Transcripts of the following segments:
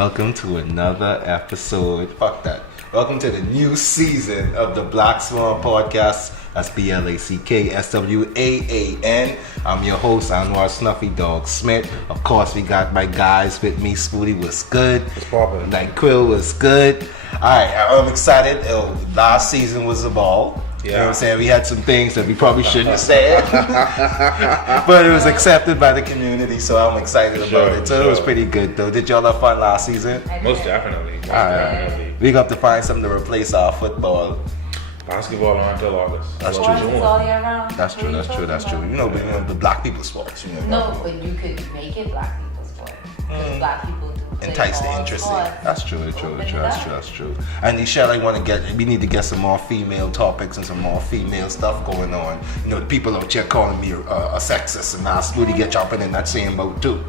welcome to another episode. Fuck that. Welcome to the new season of the Black Swaan podcast. That's BLACKSWAAN. I'm your host, Anwar Snuffy Dog Smith. Of course, we got my guys with me. Spooty was good. Nyquil was good. Alright, I'm excited. Last season was a ball. You know what I'm saying? We had some things that we probably shouldn't have said. But it was accepted by the community, so I'm excited about it. So it was pretty good, though. Did y'all have fun last season? Most definitely. Definitely. We got to find something to replace our football. Basketball on until August. That's true. All year round. That's true. You know, the black people sports. You know, no, but you could make it black people sport. Because black people do entice the interest in. That's true. That's true. And Michelle, we need to get some more female topics and some more female stuff going on. You know, people out here calling me a sexist, and now Spooty get jumping in that same boat too.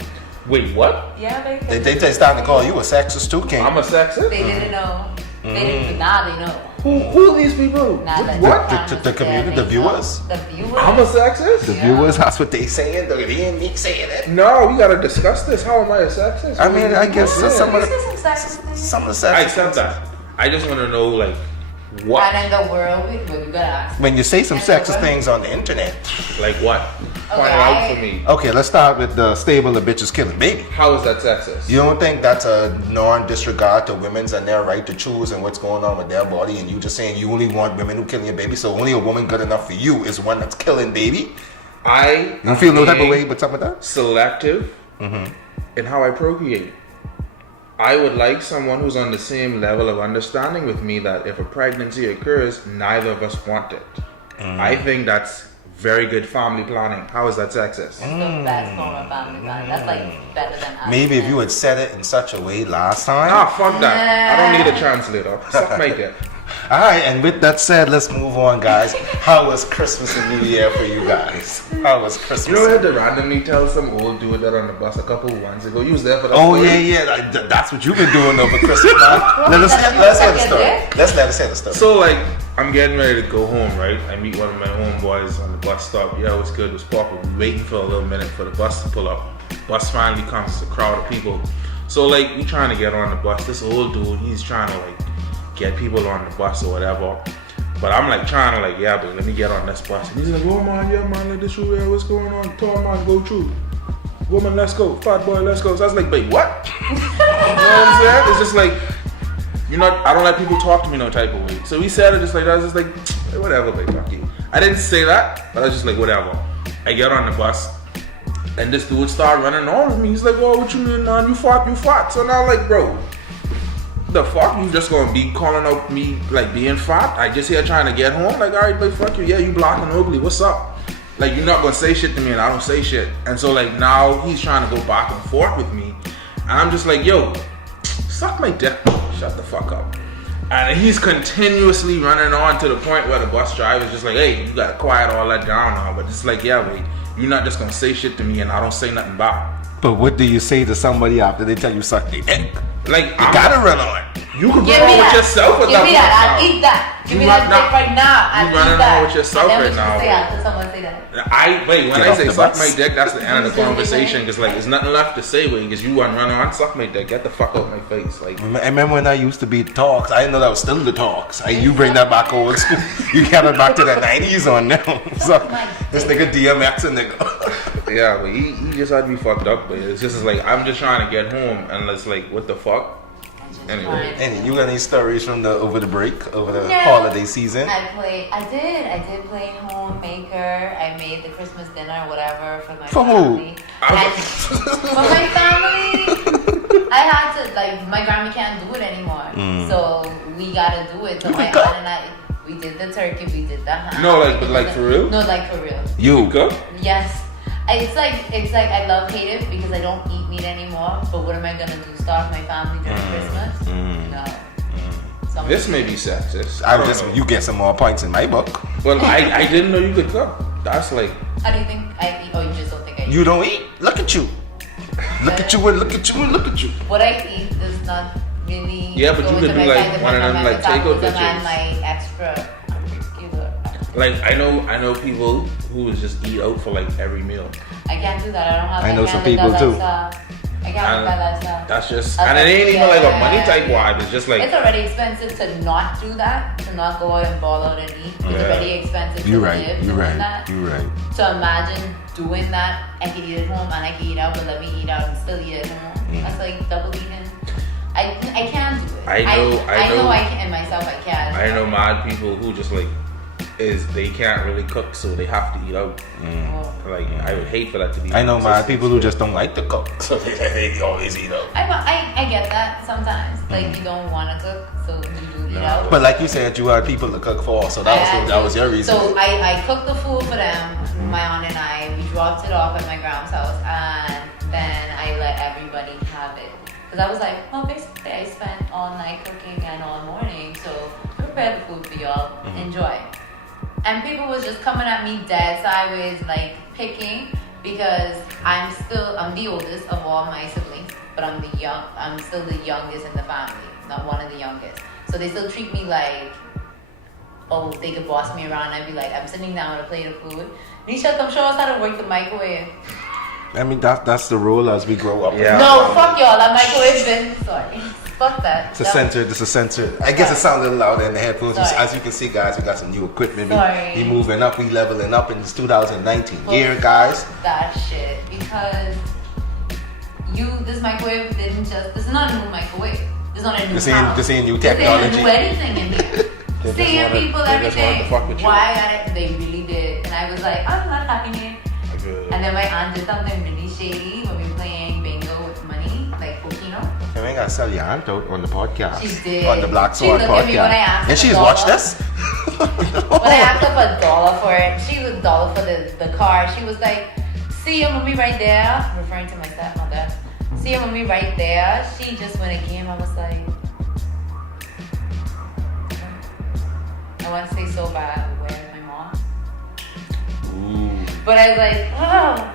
Wait, what? Yeah, they starting to call you a sexist too, King. I'm a sexist? They didn't know. They didn't. Now they know. Who are these people? What? The community, the viewers. The viewers. I'm a sexist? The viewers, that's what they saying. They ain't me saying it. No, we gotta discuss this. How am I a sexist? I mean, I guess some of the sexist. I accept that. I just want to know, like, what? And in the world, you gotta ask. When you say some sexist things on the internet. Like what? Point it out for me. Okay, let's start with the stable of bitches killing baby. How is that sexist? You don't think that's a non-disregard to women's and their right to choose and what's going on with their body, and you just saying you only want women who killing your baby, so only a woman good enough for you is one that's killing baby? You don't feel no type of way with some of that? Selective in how I procreate. I would like someone who's on the same level of understanding with me that if a pregnancy occurs, neither of us want it. I think that's very good family planning. How is that sexist? The best form of family planning. That's like better than maybe if you had said it in such a way last time. Nah, fuck that. I don't need a translator. Suck my dick. Alright, and with that said, let's move on, guys. How was Christmas and New Year for you guys? How was Christmas? You know, I had to randomly tell some old dude that on the bus a couple of months ago. You was there for that. Oh, yeah. That's what you've been doing over Christmas, man. Let's hear the story. Let's let us hear the story. So, like, I'm getting ready to go home, right? I meet one of my homeboys on the bus stop. Yeah, what's good? What's poppin'? We waiting for a little minute for the bus to pull up. Bus finally comes, it's a crowd of people. So, like, we trying to get on the bus. This old dude, he's trying to, like, get people on the bus or whatever. But I'm, like, trying to, like, yeah, but let me get on this bus. And he's like, oh, man, yeah, man, like, this show, yeah, what's going on? Tall man, go through. Woman, let's go. Fat boy, let's go. So I was like, wait, what? You know what I'm saying? It's just like, I don't let people talk to me no type of way. So he said it just like that. I was just like, hey, whatever, baby, fuck you. I didn't say that, but I was just like, whatever. I get on the bus, and this dude started running on with me. He's like, oh, what you mean, man? You fought. So now, like, bro, the fuck? You just gonna be calling out me, like, being fat? I just here trying to get home? Like, all right, babe, fuck you. Yeah, you black and ugly. What's up? Like, you're not gonna say shit to me, and I don't say shit. And so, like, now he's trying to go back and forth with me. And I'm just like, yo, suck my dick. Shut the fuck up. And he's continuously running on to the point where the bus driver's just like, hey, you gotta quiet all that down now. But it's like, yeah, wait, you're not just gonna say shit to me and I don't say nothing back. But what do you say to somebody after they tell you suck their dick? Like, you gotta run on. You can run on with yourself at that point. Give me that, I'll eat that. Give me that dick right now. You running on with yourself right now. Someone say that. When I say suck my dick, that's the end of the conversation. Because, like, there's nothing left to say. Because you want to run on, suck my dick, get the fuck out of my face. Like, I remember when I used to be the talks. I didn't know that was still the talks. You bring that back old school. You got it back to the 90s on now. So this nigga DMX and nigga. Yeah, but he just had me fucked up. But it's just like, I'm just trying to get home, and it's like, what the fuck? Anyway, you got any stories from over the holiday season? I did play homemaker. I made the Christmas dinner, whatever, for my family. For my family, I had to, like, my grandma can't do it anymore, so we gotta do it. So my aunt and I, we did the turkey, we did the ham. No, like for real? No, like for real. You cook? Yes. It's like I love hate it because I don't eat meat anymore. But what am I gonna do? Starve my family during Christmas? No. This may be sexist. You get some more points in my book. Well, I didn't know you could cook. That's like. How do you think I eat? Oh, you just don't think I eat? You don't eat? Look at you. Look at you. What I eat does not really. Yeah, but you could be like one of them like takeout bitches. My extra. Like I know people who would just eat out for like every meal. I can't do that. I don't have. I know some people too. I can't buy lifestyle. That's just, and it ain't even like a money type vibe. It's just like it's already expensive to not do that, to not go out and ball out and eat. It's already expensive to live doing that. You're right. So imagine doing that. I can eat at home and I can eat out, but let me eat out and still eat at home. That's like double eating. I can't do it. I know I can myself. I can. I know mad people who just like they can't really cook, so they have to eat out. Like I would hate for that to be. I know mad people who just don't like to cook, so they always eat out. I get that sometimes. Like you don't want to cook, so you do eat out. But like you said, you had people to cook for, so that was your reason. So I cooked the food for them. My aunt and I, we dropped it off at my grandma's house, and then I let everybody have it. Because I was like, well, basically I spent all night cooking and all morning, so prepare the food for y'all, enjoy. And people was just coming at me dead sideways, like picking, because I'm the oldest of all my siblings, but I'm still the youngest in the family, not one of the youngest. So they still treat me like, oh, they could boss me around. I'd be like, I'm sitting down with a plate of food. Nisha, come show us how to work the microwave. I mean, that's the rule as we grow up. Yeah. No, fuck y'all. That microwave been sorry. Fuck that. It's a sensor. I guess it sounds a little louder in the headphones. Sorry. As you can see, guys, we got some new equipment. Sorry. We moving up. We leveling up in this 2019 year, guys. That shit, because this microwave didn't just. This is not a new microwave. This is not a new house. This ain't new technology. They didn't do anything in here. Seeing people everything. Why they really did, and I was like, I'm not talking here. And then my aunt did something really shady when we were playing bingo with money, like Pokino. I ain't gotta sell your aunt out on the podcast. She did. On the Black Swaan podcast. At me when I asked and she's watched this? When I asked her for $1 for it, she was $1 for the car. She was like, see your mommy right there, referring to my stepmother. See your mommy right there. She just won a game. I was like, I want to say so bad, where's my mom? Ooh. But I was like, oh.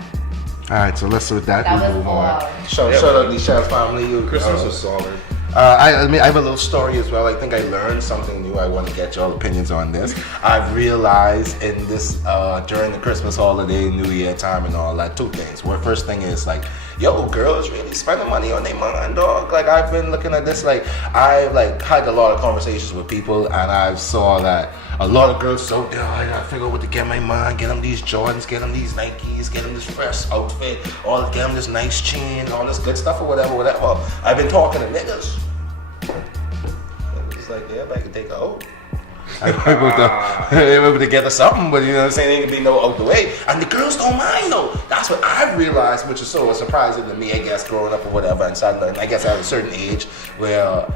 Alright, so let's with that we move on. Shout Yeah, out the Chef family. Christmas was solid. I have a little story as well. I think I learned something new. I want to get your opinions on this. I've realized in this during the Christmas holiday, New Year time, and all that, two things. Well, first thing is like, yo, girls really spending money on their mind, dog. Like I've been looking at this. Like I've had a lot of conversations with people, and I saw that a lot of girls so I gotta figure out what to get my mind. Get them these Jordans, get them these Nikes, get them this fresh outfit, get them this nice chain, all this good stuff or whatever. I've been talking to niggas. It's like, yeah, I can take a out. I'm able to get her something, but you know what I'm saying? There ain't gonna be no out the way. And the girls don't mind though. That's what I've realized, which is so surprising to me, I guess, growing up or whatever. And suddenly, I guess at a certain age where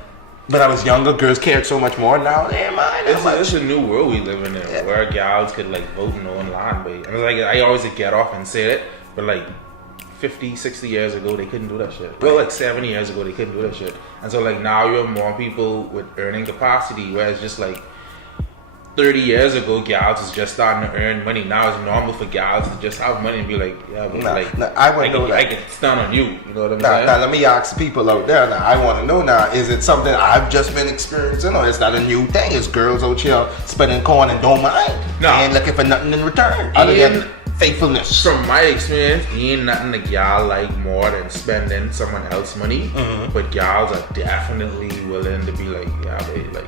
when I was younger, girls cared so much more. Now they ain't mind. It's a new world we live in where gals could like vote and online, but and like I always get off and say it, but like 50, 60 years ago, they couldn't do that shit. Well, like 70 years ago, they couldn't do that shit. And so like now you have more people with earning capacity, whereas just like 30 years ago, gals is just starting to earn money. Now it's normal for gals to just have money and be like, yeah, but I can stand on you. You know what I'm saying? Now, let me ask people out there. Now, I want to know now, is it something I've just been experiencing, or is that a new thing? Is girls out here spending corn and don't mind? No. They ain't looking for nothing in return other than faithfulness. From my experience, ain't nothing a gal like more than spending someone else's money. Mm-hmm. But gals are definitely willing to be like, yeah, babe, like.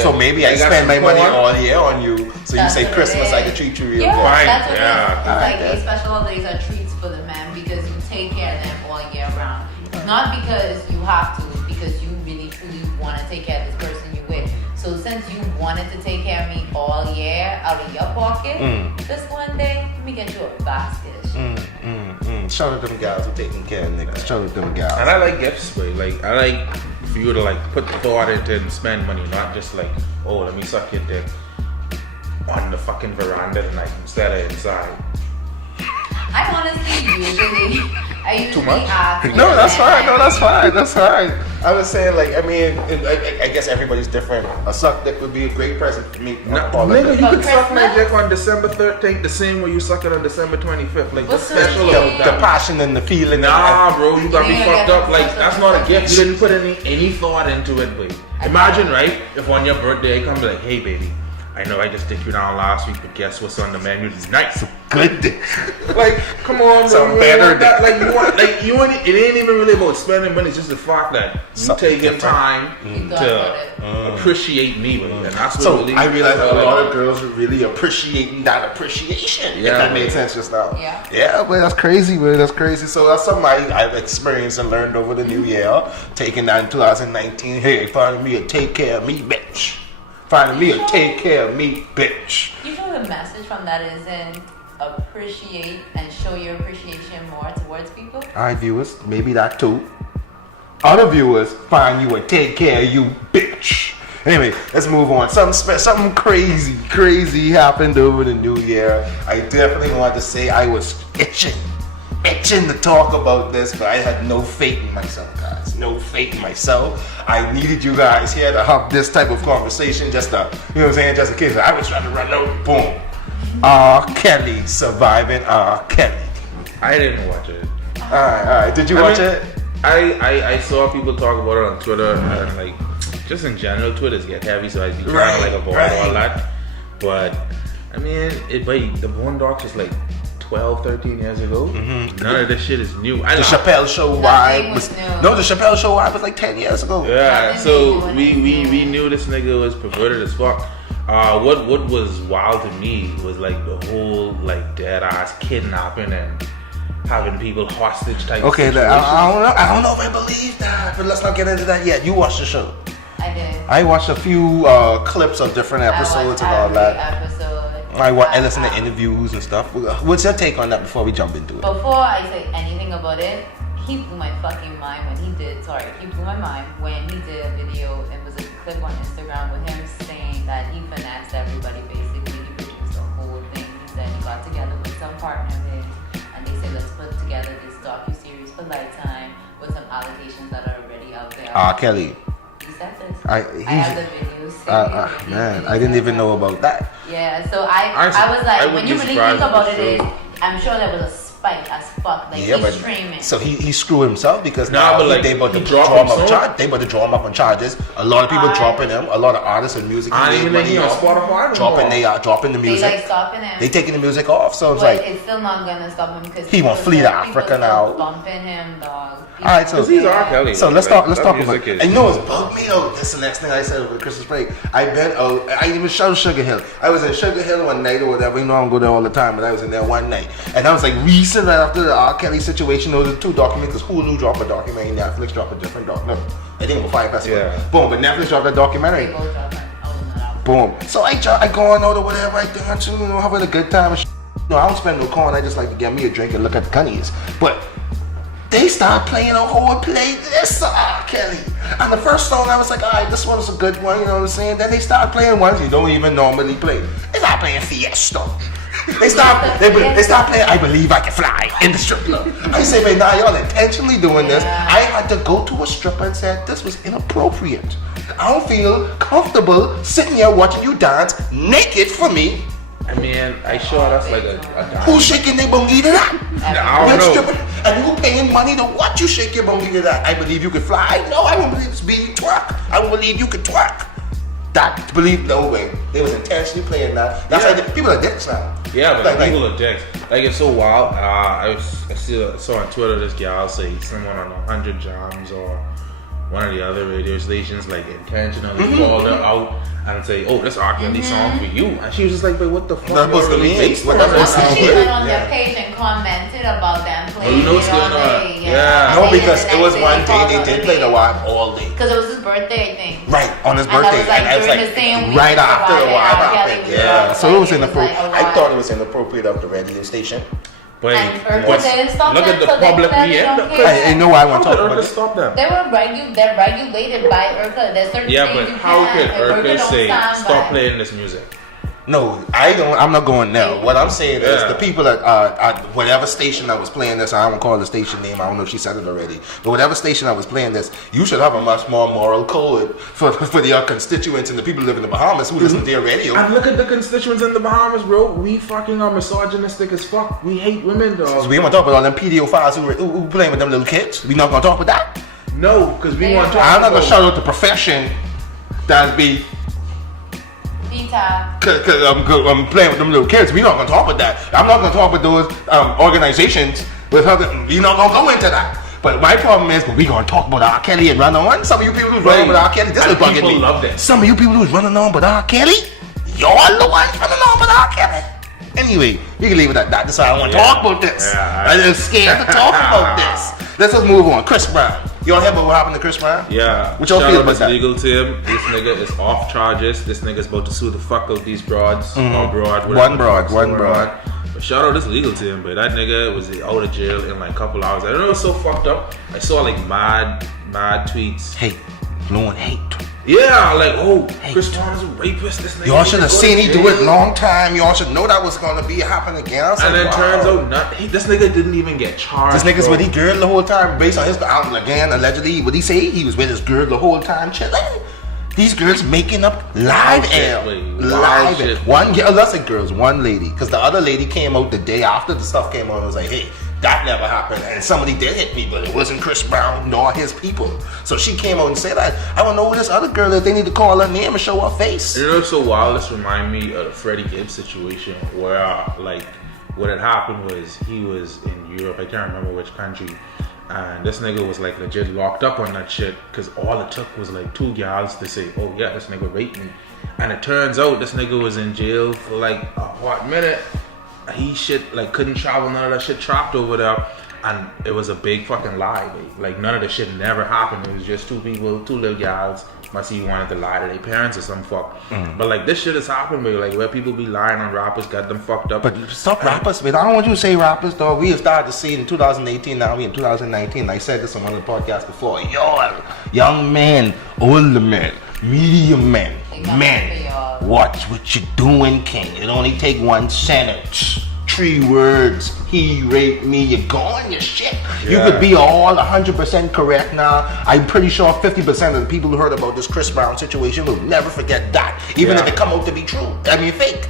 So maybe I spend my money all year on you. So you say Christmas, I can treat you real good. That's what it is. These special holidays are treats for the men because you take care of them all year round. Not because you have to, because you really truly want to take care of this person you with. So since you wanted to take care of me all year out of your pocket, this one day, let me get you a basket. Shout out to them gals who taking care of niggas. Shout out to them gals. And I like gifts, but like I like for you to like put the thought into it and spend money, not just like, oh, let me suck your dick on the fucking veranda tonight instead of inside. I honestly I usually ask. No, that's fine. I was saying, like, I mean, I guess everybody's different. A suck dick would be a great present for me. Nigga, you could suck my dick on December 13th the same way you suck it on December 25th. Like, what's special about that? The passion and the feeling. Nah, bro, you got me fucked up. Like, that's not a gift. You didn't put any thought into it, babe. Imagine, right, if on your birthday, I come be like, hey, baby, I know I just dicked you down last week, but guess what's on the menu tonight? Good dick. Like, come on, Some bro. better That, like you want, like you want. It ain't even really about spending money. It's just the fact that you Something taking different. time to appreciate me with it, and that's what So really. I realized that's a what I lot like. of girls are really appreciating that appreciation. If Yeah, that made man. sense just now. Yeah. Yeah, but that's crazy, man. That's crazy. So that's something I've experienced and learned over the new year. Taking that in 2019. Hey, finding me a take care of me, bitch. Finding me a take care of me, bitch. You know the message from that isn't appreciate and show your appreciation more towards people? Alright, viewers, maybe that too. Other viewers, find you a take care of you, bitch. Anyway, let's move on. Something crazy happened over the new year. I definitely want to say I was itching to talk about this, but I had no faith in myself, guys. No faith in myself. I needed you guys here to have this type of conversation, just to, you know what I'm saying, just in case I was trying to run out. Boom. R. Kelly surviving R. Kelly. I didn't watch it. All right. Did you watch it? I saw people talk about it on Twitter and like just in general, Twitter's get heavy, so I be trying to like avoid all that. But I mean, the one doc is like 12, 13 years ago. None of this shit is new. The Chappelle Show Nothing vibe was was new. no. The Chappelle Show vibe was like 10 years ago. Yeah, Nothing so new, we nothing new. knew this nigga was perverted as fuck. What was wild to me was like the whole like dead ass kidnapping and having people hostage type. Okay, situation. I don't know if I believe that, but let's not get into that yet. You watched the show. I did. I watched a few clips of different episodes and all that. Episode. I listened to interviews and stuff. What's your take on that before we jump into it? Before I say anything about it, he blew my fucking mind when he did. Sorry, he blew my mind when he did a video. It was a clip on Instagram with him saying that he financed everybody. Basically, he produced the whole thing. He said he got together with some partner of his, and they said let's put together this docu-series for Lifetime with some allegations that are already out there. R. Kelly. He said this. I have the videos. Man, I didn't even know about that. Yeah, so I was like, when you really think about it, I'm sure there was a spike as fuck. Like Yeah, he's but streaming. so he screwed himself because Nah, now but like, they about to he draw dropped him him up so? charge. They about to draw him up on charges. A lot of people dropping him. A lot of artists and music. I ain't even money think he on off. Spotify Dropping anymore. dropping the They music. like stopping him. They taking the music off. So it's but like, it's still not gonna stop him because He won't people flee to still- Africa people now. still bumping him, dog. all right. So Cause he's R. Kelly. So let's like, talk that about music it. is- I know it's bugged me out. That's the next thing I said over the Christmas break. I even showed Sugar Hill. I was in Sugar Hill one night or whatever. You know I don't go there all the time, but I was in there one night. And I was like recent right after the R. Kelly situation. Those are two documents because Hulu dropped a documentary, Netflix dropped a different documentary. I think it was Fyre Festival. Yeah. Boom, but Netflix dropped a documentary. They both drop him. Oh, no. Boom. So I go on out or whatever. I dance, you know, having a good time. And no, I don't spend no coin. I just like to get me a drink and look at the cunnies. But they start playing a whole playlist of R. Kelly. And the first song I was like, all right, this one's a good one, you know what I'm saying? Then they start playing ones you don't even normally play. They start playing Fiesta. They start playing I Believe I Can Fly in the strip club. I say, man, now y'all intentionally doing this. Yeah. I had to go to a stripper and said this was inappropriate. I don't feel comfortable sitting here watching you dance naked for me. I mean, I sure that's like a Who's shaking their bongi to that? I don't know. Stripper, and who paying money to watch you shake your bongi to that? I Believe You Could Fly? No, I won't believe it's being twerk. I won't believe you could twerk. That believe no way. They was intentionally playing that. That's Yeah. why people are dicks now. Yeah, but Like- people are dicks. Like it's so wild. I saw on Twitter this gal say someone on 100 Jams or one of the other radio stations like intentionally called her out and say, "Oh, this R. Kelly song for you," and she was just like, "But what the fuck?" That's supposed to really mean? based What on that this? supposed to She mean? went on Yeah. their page and commented about them Oh, playing you know what's it all going on? day. Yeah. No, They did because the it was next one they day called they on did the play the day. wild all day. Because it was his birthday, I think. Right, on his And that birthday. was, like, and I was during like, the same week right as after the Friday, wild R. Kelly happened. was Yeah, dropped. so it Like, was it was inappropriate. like a I lot. thought it was inappropriate of the radio station. But And Urkel what's- didn't stop look them, at the so they public clearly we end don't up. care. I know why I How want to could talk about Urkel it. stop them? They're regulated by Urkel. There's certain Yeah, things but you how can't, could and Urkel Urkel don't say stand stop by. playing this music? No, I'm not going there. What I'm saying is Yeah. the people at whatever station that was playing this, I won't call the station name. I don't know if she said it already. But whatever station that was playing this, you should have a much more moral code for your constituents and the people who live in the Bahamas who listen to your radio. And look at the constituents in the Bahamas, bro. We fucking are misogynistic as fuck. We hate women, dog. We want to talk about all them pedophiles who playing with them little kids. We not gonna talk about that. No, because we want to talk I'm not gonna about- shout out the profession that's be Meantime. Cause I'm playing with them little kids. We not gonna talk about that. I'm not gonna talk with those organizations with other. We not gonna go into that. But my problem is, we gonna talk about R. Kelly and run on. Some of you people who's running on with R. Kelly, this is bugging me. Love that. Some of you people who's running on with R. Kelly, y'all the ones running on with R. Kelly. Anyway, we can leave it at that. That's why I want to talk about this. I'm just scared to talk about this. Let's just move on. Chris Brown. Y'all hear about what happened to Chris Brown? Yeah. What y'all feel about that? Legal team. This nigga is off charges. This nigga's about to sue the fuck out these broads. Or broad. One broad. But shout out this legal team, but that nigga was out of jail in like a couple hours. I don't know, it was so fucked up. I saw like mad tweets. Hate. Blowing hate. Yeah, like, oh, Chris Brown is a rapist. This nigga y'all should have seen he do it long time. Y'all should know that was gonna be happening again. And then turns out this nigga didn't even get charged. This nigga's with his girl the whole time, based on his again allegedly. What he say? He was with his girl the whole time, chilling. These girls making up live air. One girl, let's say girls, one lady, because the other lady came out the day after the stuff came out and was like, hey, that never happened, and somebody did hit me, but it wasn't Chris Brown nor his people. So she came out and said that. I don't know who this other girl is. They need to call her name and show her face. You know, so wild. This remind me of the Freddie Gibbs situation, where like what had happened was he was in Europe. I can't remember which country, and this nigga was like legit locked up on that shit because all it took was like 2 gals to say, "Oh yeah, this nigga raped me," and it turns out this nigga was in jail for like a hot minute. He couldn't travel, none of that shit trapped over there, and it was a big fucking lie, babe. Like none of the shit never happened. It was just 2 people, 2 little gals. Must see wanted to lie to their parents or some fuck. But like this shit has happened, babe. Like where people be lying on rappers, got them fucked up. But stop rappers, man. I don't want you to say rappers, though. We have started to see in 2018. Now we in 2019. I said this on one of the podcasts before. Yo, young men, older men, medium men. Watch what you doing, King. It only take 1 sentence, 3 words. He raped me. You're going your shit. Yeah. You could be all 100% correct now. I'm pretty sure 50% of the people who heard about this Chris Brown situation will never forget that, even if it come out to be true. I mean, fake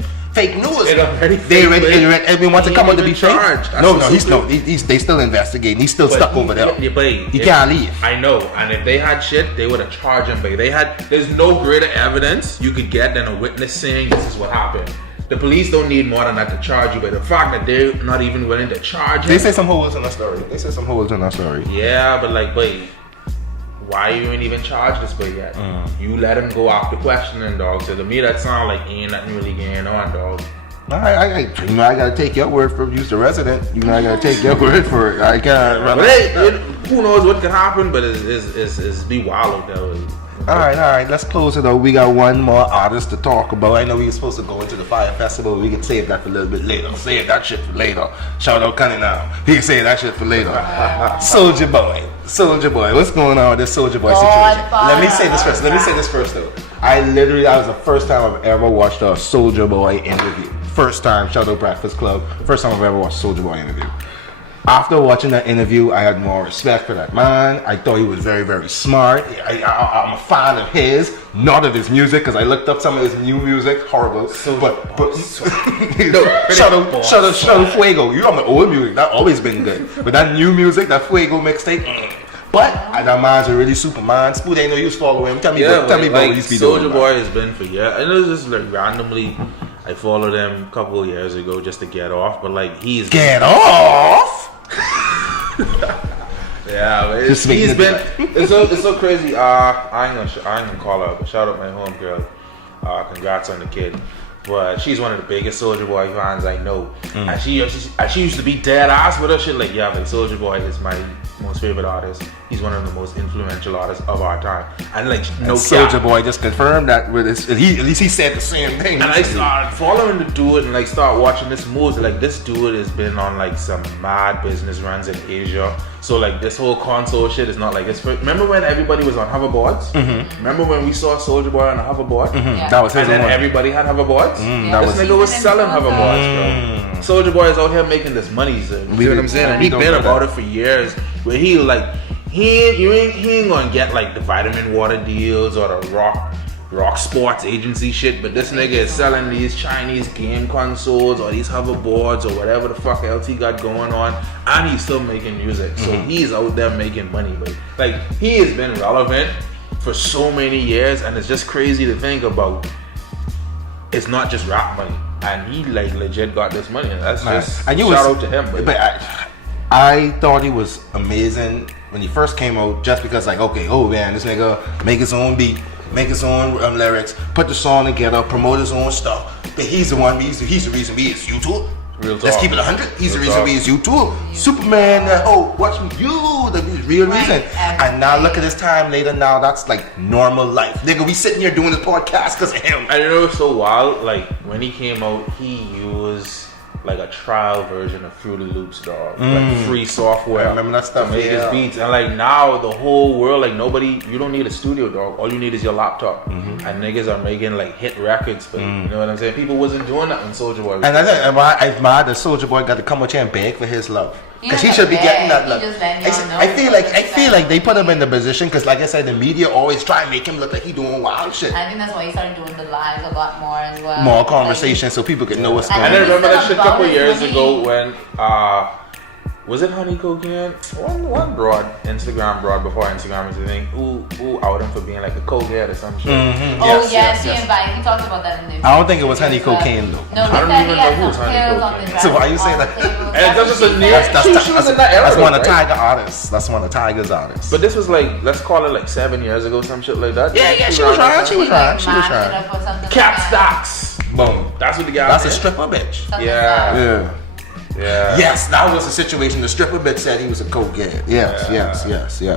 news. Everyone wants to come out to be charged. No, they still investigating. He's still stuck over there. He can't leave. I know. And if they had shit, they would have charged him. But there's no greater evidence you could get than a witness saying this is what happened. The police don't need more than that to charge you, but the fact that they're not even willing to charge him. They say some holes in the story. Yeah, but like, boy, why you ain't even charge this boy yet? You let him go after questioning, dog. So to me, that sound like ain't nothing really going on, dog. I gotta take your word for it. You're the resident. I gotta take your word for it. I can't run. But who knows what could happen? But it's be wild out there. All right. Let's close it out. We got one more artist to talk about. I know we were supposed to go into the Fyre Festival. We can save that for a little bit later. Save that shit for later. Shout out Cunning now. He can save that shit for later. Soulja Boy. What's going on with this Soulja Boy situation? Let me say this first though. That was the first time I've ever watched a Soulja Boy interview. First time. Shout out Breakfast Club. First time I've ever watched a Soulja Boy interview. After watching that interview, I had more respect for that man. I thought he was very, very smart. I'm a fan of his, not of his music, because I looked up some of his new music. Horrible. But shout out Fuego. You know my old music, that always been good. But that new music, that Fuego mixtape. But that man's a really Superman. Spooty, I know you was following him. Tell me about what he's been doing. Soulja Boy has been for years. I know this is like randomly. I followed him a couple of years ago just to get off, but like get off. Yeah, but it's so crazy. I ain't gonna call her, but shout out my homegirl. Congrats on the kid. But she's one of the biggest Soulja Boy fans I know, and she used to be dead ass with her shit. Like, yeah, like Soulja Boy is my most favorite artist. He's one of the most influential artists of our time. And like, no Soulja Boy just confirmed that with his. At least he said the same thing. And I started following the dude and like start watching this moves. Like, this dude has been on like some mad business runs in Asia. So like this whole console shit is not like this. Remember when everybody was on hoverboards? Remember when we saw Soulja Boy on a hoverboard? Yeah. That was his and then one. Everybody had hoverboards. This nigga was selling hoverboards, bro. Soulja Boy is out here making this money, so you see what I'm saying? And he's been about it for years. Where he ain't gonna get like the vitamin water deals or the rock sports agency shit, but this nigga is selling these Chinese game consoles or these hoverboards or whatever the fuck else he got going on, and he's still making music. So he's out there making money, but like he has been relevant for so many years, and it's just crazy to think about it's not just rap money, and he like legit got this money, and that's just and shout out to him. But I thought he was amazing when he first came out, just because like, okay, oh man, this nigga make his own beat, make his own lyrics, put the song together, promote his own stuff. But he's the one. He's the reason we is YouTube. Real talk. Let's keep it 100. He's Real the reason talk. we is YouTube. Superman. Watch me. The real reason. And now look at this time later. Now that's like normal life. Nigga, we sitting here doing this podcast because of him. I know it's so wild. Like when he came out, he used like a trial version of Fruity Loops, dog. Like free software. I remember that stuff. To make his beats. And like now the whole world, like nobody, you don't need a studio, dog. All you need is your laptop. And niggas are making like hit records for you. You know what I'm saying? People wasn't doing that when Soulja Boy was. And I think I'm mad that Soulja Boy got to come out here and beg for his love. Because he should be getting that love. I feel like they put him in the position because, like I said, the media always try and make him look like he doing wild shit. I think that's why he started doing the lives a lot more as well. More conversation so people can know what's going on. And I remember that shit a couple years money. ago when was it Honey Cocaine? One broad, Instagram broad before Instagram was a thing. Who out him for being like a cokehead or some shit. Yes. He talked about that in the I don't think it was Honey Cocaine though. No, I don't he even said know he who's had Honey some pills on Cocaine. the So why you say that? And that's just a name. She was in that era, That's one of right? Tiger artists. That's one of Tiger's artists. But this was like, let's call it like 7 years ago, some shit like that. Yeah, she was trying. Cat stocks. Boom. That's what the guy That's a did. stripper bitch. Yeah. Yes, that was the situation. The stripper bitch said he was a cokehead. Yes.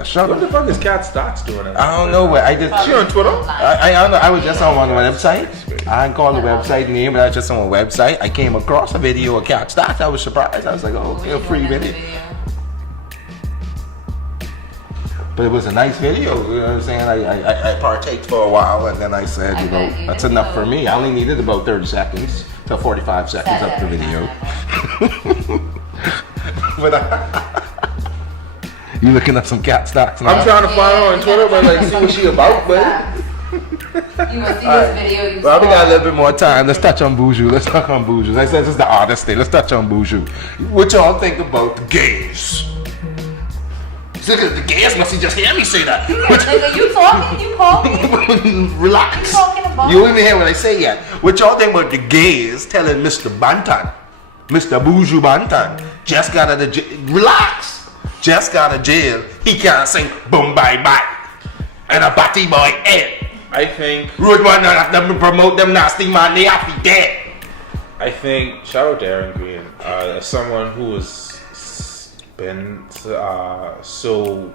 Shut What up. the fuck is Cat Stocks doing? I don't know where I just. She on Twitter? I don't know. I was just on the website. I didn't call the website name, but I was just on a website. I came across a video of Cat Stocks. I was surprised. I was like, oh, okay, a free video. But it was a nice video. You know what I'm saying? I partaked for a while, and then I said, you know, that's enough for me. I only needed about 30 seconds to 45 seconds of the video. But you looking up some Cat Stocks now? I'm trying to find her on Twitter, but like see what she about, but. You will see this video. Well, we got a little bit more time. Let's touch on Buju. Let's talk on Buju. I said this is the artist thing. Let's touch on Buju. What y'all think about the gays? Look at the gays. Must he just hear me say that? Nigga, you talking? You calling? Relax. What you talking about? You don't even hear what I say yet. What y'all think about the gays telling Mr. Banton, Mr. Buju Banton, just got out of jail. Relax. Just got out of jail. He can't sing boom bye bye. And a batty boy head. I think. Rude one, not have them promote them nasty man. They have to be dead. I think. Shout out to Aaron Green, as someone who has been so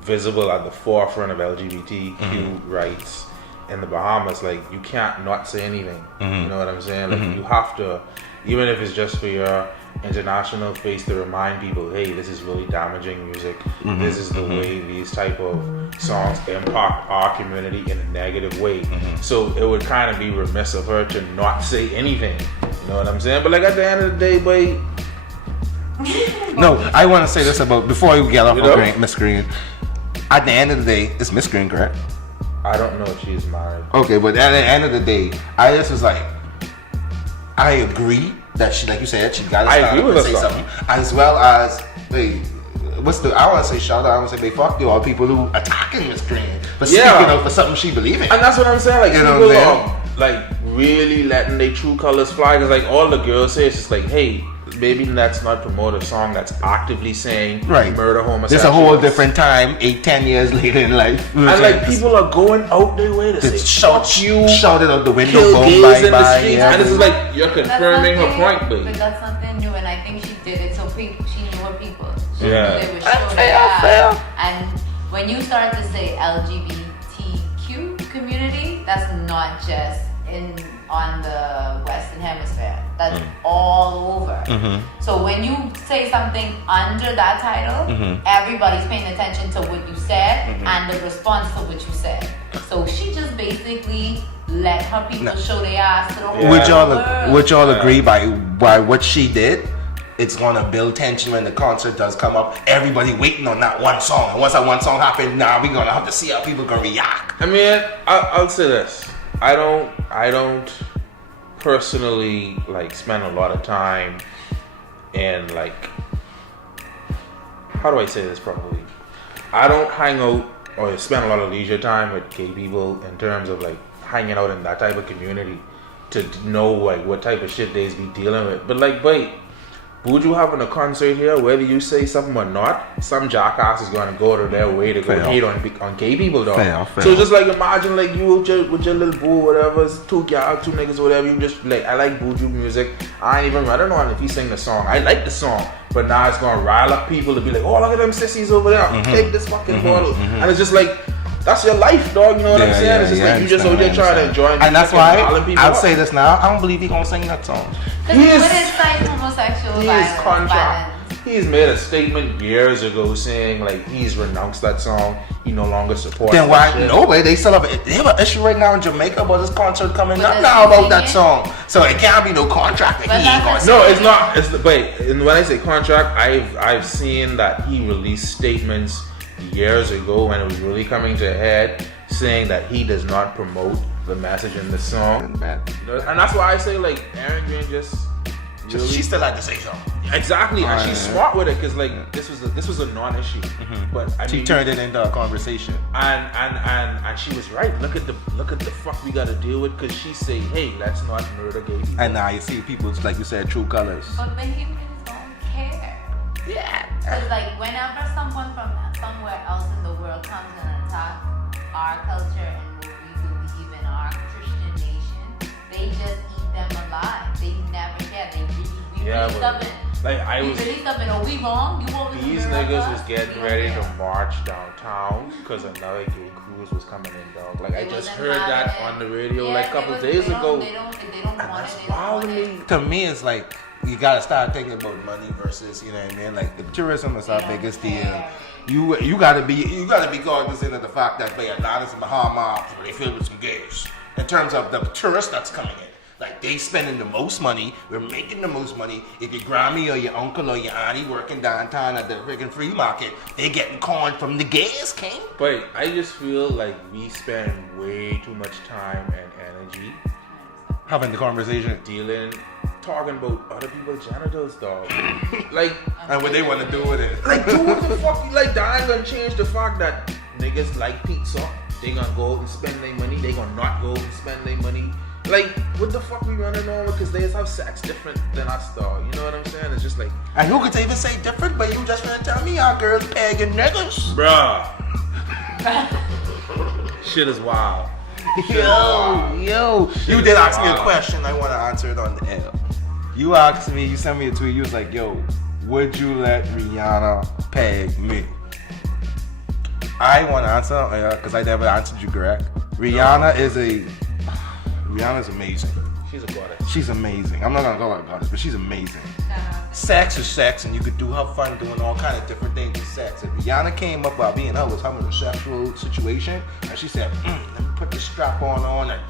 visible at the forefront of LGBTQ rights in the Bahamas. Like you can't not say anything. You know what I'm saying? Like you have to, even if it's just for your international face, to remind people, hey, this is really damaging music. This is the way these type of songs impact our community in a negative way. So it would kind of be remiss of her to not say anything. You know what I'm saying? But like at the end of the day, boy. No, I want to say this about before we get off of Miss Green. At the end of the day, it's Miss Green, correct? I don't know if she's married. Okay, but at the end of the day, I just was like, I agree that she, like you said, she got to stand up and say something, as well as I want to say shout out. I want to say they fuck you all people who attacking Miss Green, but speaking up for something she believe in. And that's what I'm saying. Like you know people are like really letting their true colors fly. Cause like all the girls say, it's just like, hey, maybe let's not promote a song that's actively saying murder homosexuals. There's a whole different time, 8-10 years later in life. And like people are going out their way to say shout it out the window, kill gays bye, in the bye, streets. And it's like you're confirming her point, but that's nothing new, and I think she did it so she knew her people. She knew they would show fair. And when you start to say LGBTQ community, that's not just on the Western Hemisphere. That's all over. So when you say something under that title, everybody's paying attention to what you said and the response to what you said. So she just basically let her people show their ass to the whole world. Would y'all agree by what she did? It's gonna build tension when the concert does come up. Everybody waiting on that one song. And once that one song happens, now we're gonna have to see how people gonna react. I mean, I'll say this. I don't personally like spend a lot of time in like, how do I say this properly? I don't hang out or spend a lot of leisure time with gay people in terms of like hanging out in that type of community. to know like what type of shit they's be dealing with. But like, Buju having a concert here, whether you say something or not, some jackass is gonna go to their way to go hate on gay people, dog. Fair. So just like imagine like you with your little boo, whatever, two niggas, whatever. You just like, I like Buju music. I don't know if he sing the song. I like the song, but now it's gonna rile up people to be like, oh, look at them sissies over there. Take this fucking bottle, and it's just like. That's your life, dog. You know what I'm saying? It's just like you just out there trying to enjoy and that's why I'll say this now. I don't believe he's gonna sing that song. He is like homosexual violence. He's made a statement years ago saying like he's renounced that song. He no longer supports. Then why? No way. They still have an issue right now in Jamaica about this concert coming up now about that song. So it can't be no contract that he ain't gonna. No, it's not. And when I say contract, I've seen that he released statements years ago when it was really coming to a head, saying that he does not promote the message in the song, and that's why I say like Aaron Green just really, she still had to say something. Exactly, and she's smart with it because like this was a non-issue, but I mean, she turned it into a conversation, and she was right. Look at the fuck we got to deal with because she say, hey, let's not murder gay people. And now you see people like you said, true colors. But Benjamin don't care. Yeah. Because like whenever someone from somewhere else in the world comes and attacks our culture and what we believe in, our Christian nation, they just eat them alive. They never care. They really stubborn. Like I was really stubborn. Are we wrong? These niggas was getting ready to march downtown because another gay cruise was coming in, dog. Like I just heard that on the radio like a couple days ago. They don't want it. Wild to me. To me, it's like. You gotta start thinking about money versus, you know what I mean? Like the tourism is our biggest deal. You gotta be cognizant of the fact that a lot of the Bahamas they filled with some gays. In terms of the tourists that's coming in. Like they spending the most money, we're making the most money. If your Grammy or your uncle or your auntie working downtown at the freaking free market, they getting corn from the gays, king. But I just feel like we spend way too much time and energy having the conversation, talking about other people's genitals, dog. Like, and what they want to do with it. Like, do what the fuck? Like, that ain't gonna change the fact that niggas like pizza. They gonna go out and spend their money. They gonna not go out and spend their money. Like, what the fuck we running on? Because they have sex different than us, dog. You know what I'm saying? It's just like. And who could even say different? But you just gonna tell me our girls pegging niggas, bruh. Shit is wild. Yo. You did ask me a question. I want to answer it on the air. You asked me, you sent me a tweet. You was like, yo, would you let Rihanna peg me? I want to answer because I never answered you correct. Rihanna's amazing. She's a goddess. She's amazing. I'm not gonna call her a goddess, but she's amazing. Sex is sex, and you could have fun doing all kind of different things with sex. If Rihanna came up while me and her was having a sexual situation, and she said, let me put the strap on and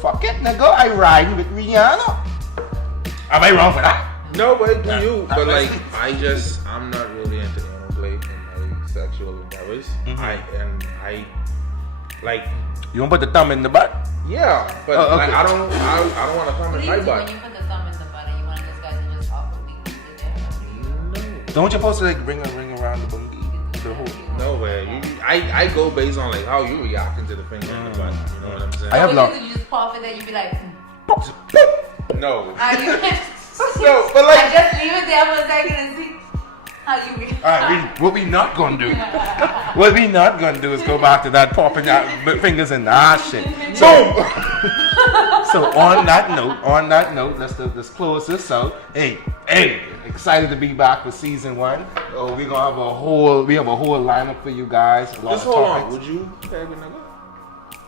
fuck it, nigga, I riding with Rihanna. Am I wrong for that? No, but do you? But like, I'm not really into anal play in my sexual endeavors. I like. You want to put the thumb in the butt? Yeah, but okay. Like I don't want to thumb in my butt. When you put the thumb in the butt and you want those guys to just awkwardly use it there? No. Don't you supposed to like bring a ring around the bungie? No way. I go based on like how you reacting to the finger in the butt. You know what I'm saying? I have no. You just pop it there, you be like. No. No, but like. I just leave it there for a second and see. Alright, what we not gonna do? What we not gonna do is go back to that popping out fingers in the ass shit. So, so on that note, let's close this out. Hey, excited to be back for season 1. Oh, we have a whole lineup for you guys. Just hold on. Would you peg a nigga?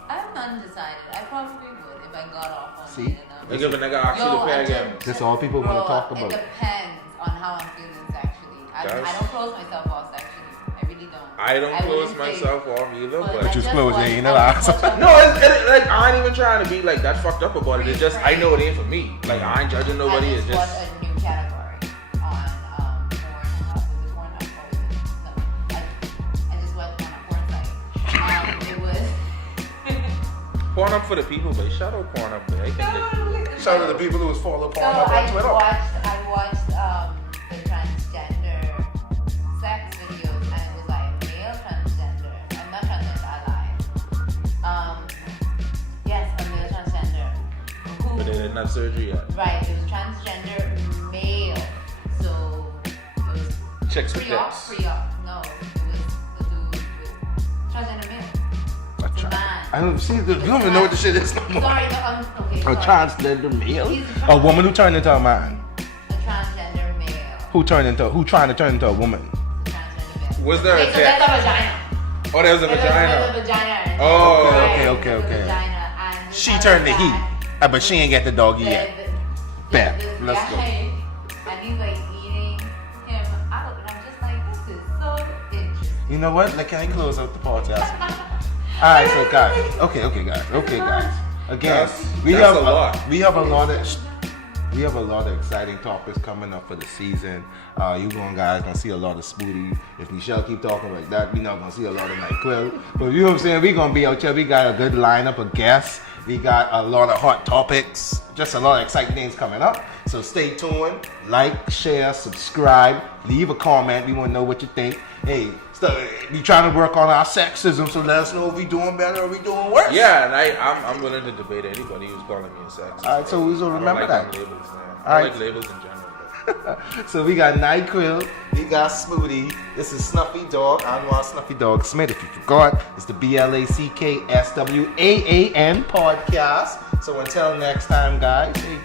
I'm undecided. I probably would if I got off on See? it enough. Like if a nigga asks you to peg him. That's all people want to talk about. It depends on how I'm feeling sexually. I don't close myself off sexually. I really don't. I don't close myself off either, but you close it, you know. No, it's like I ain't even trying to be like that fucked up about it. It's just I know it ain't for me. Like I ain't judging nobody. It's just a new category on Pornhub. I just watched one on porn site. It was Pornhub for the people, but shout out Pornhub. I think shout out to the people who was following Pornhub on Twitter. I watched the transgender sex videos, and it was like male transgender. I'm not transgender, I lied. Yes, a male transgender who have surgery yet. Right, it was transgender male. So it was Chicks with pre-op. lips. No, it was the dude with transgender male. The man. I don't see. You don't even know what the shit is no more. Sorry, okay. A Sorry. transgender male? He's A woman who turned into a man. A transgender male. Who trying to turn into a woman? Transgender male. Was there Okay, a so that's a vagina. Oh, there's a There's vagina. a vagina. Oh, Right, okay. there's a vagina, and She this turned the other heat. guy, But she ain't get the doggy yet. Bet. this Let's go. guy, and he's like eating him out, and I'm just like, this is so interesting. You know what? Like, can I close out the podcast? Alright, so guys. Okay, guys. Again, we That's have a lot. We have a lot of exciting topics coming up for the season. You guys gonna see a lot of Spooty. If Michelle keep talking like that, we not gonna see a lot of Nyquil. But you know what I'm saying? We gonna be out here. We got a good lineup of guests. We got a lot of hot topics. Just a lot of exciting things coming up. So stay tuned. Like, share, subscribe. Leave a comment. We want to know what you think. Hey, we trying to work on our sexism. So let us know if we doing better or we doing worse. Yeah, and I'm willing to debate anybody who's calling me a sexist. All right, so we will remember I don't that. like labels, man. All I right. like labels in general. So we got Nyquil, we got Spooty. This is Snuffy Dog. I'm Snuffy Dog Smith. If you forgot, it's the BLACKSWAAN podcast. So until next time, guys. Hey,